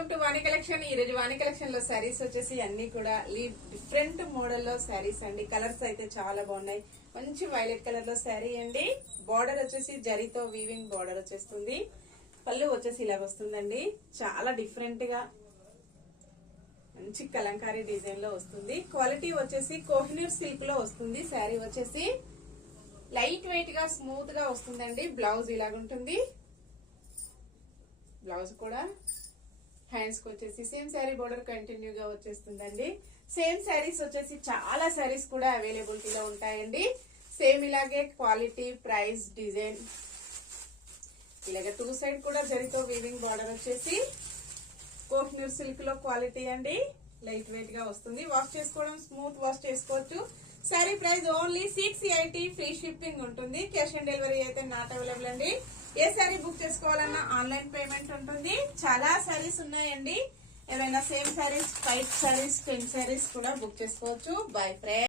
Welcome to Vani collection. ఈ రోజు వాణి collection లో శారీస్ వచ్చేసి అన్ని కూడా డిఫరెంట్ మోడల్ లో శారీస్ అండి. కలర్స్ అయితే చాలా బాగున్నాయి. మంచి వైలెట్ కలర్ లో శారీ అండి. బార్డర్ వచ్చేసి జరీతో వీవింగ్ బార్డర్ వచ్చేస్తుంది. పళ్ళు వచ్చేసి ఇలా వస్తుందండి. చాలా డిఫరెంట్ గా మంచి కలంకారీ డిజైన్ లో వస్తుంది. క్వాలిటీ వచ్చేసి కోహినూర్ సిల్క్ లో వస్తుంది. శారీ వచ్చేసి లైట్ వెయిట్ గా స్మూత్ గా వస్తుందండి. బ్లౌజ్ ఇలాగుంటుంది. బ్లౌజ్ కూడా హ్యాండ్స్ కి వచ్చేసి సేమ్ శారీ బోర్డర్ కంటిన్యూగా వచ్చేస్తుందండి. సేమ్ శారీస్ వచ్చేసి చాలా శారీస్ కూడా అవైలబిలిటీలో ఉంటాయండి. సేమ్ ఇలాగే క్వాలిటీ, ప్రైస్, డిజైన్ ఇలాగే టూ సైడ్ కూడా జరీతో వీవింగ్ బార్డర్ వచ్చేసి కోహినూర్ సిల్క్ లో క్వాలిటీ అండి. లైట్ వెయిట్ గా వస్తుంది. వాష్ చేసుకోవడం స్మూత్ వాష్ చేసుకోవచ్చు. Sari price only 680. Free shipping ఉంటుంది. క్యాష్ ఆన్ డెలివరీ అయితే నాట్ అవైలబుల్ అండి. ఏ శారీ బుక్ చేసుకోవాలన్నా ఆన్లైన్ పేమెంట్ ఉంటుంది. చాలా శారీస్ ఉన్నాయండి. ఏవైనా సేమ్ శారీస్, 5 శారీస్, 10 శారీస్ కూడా బుక్ చేసుకోవచ్చు. Bye friends.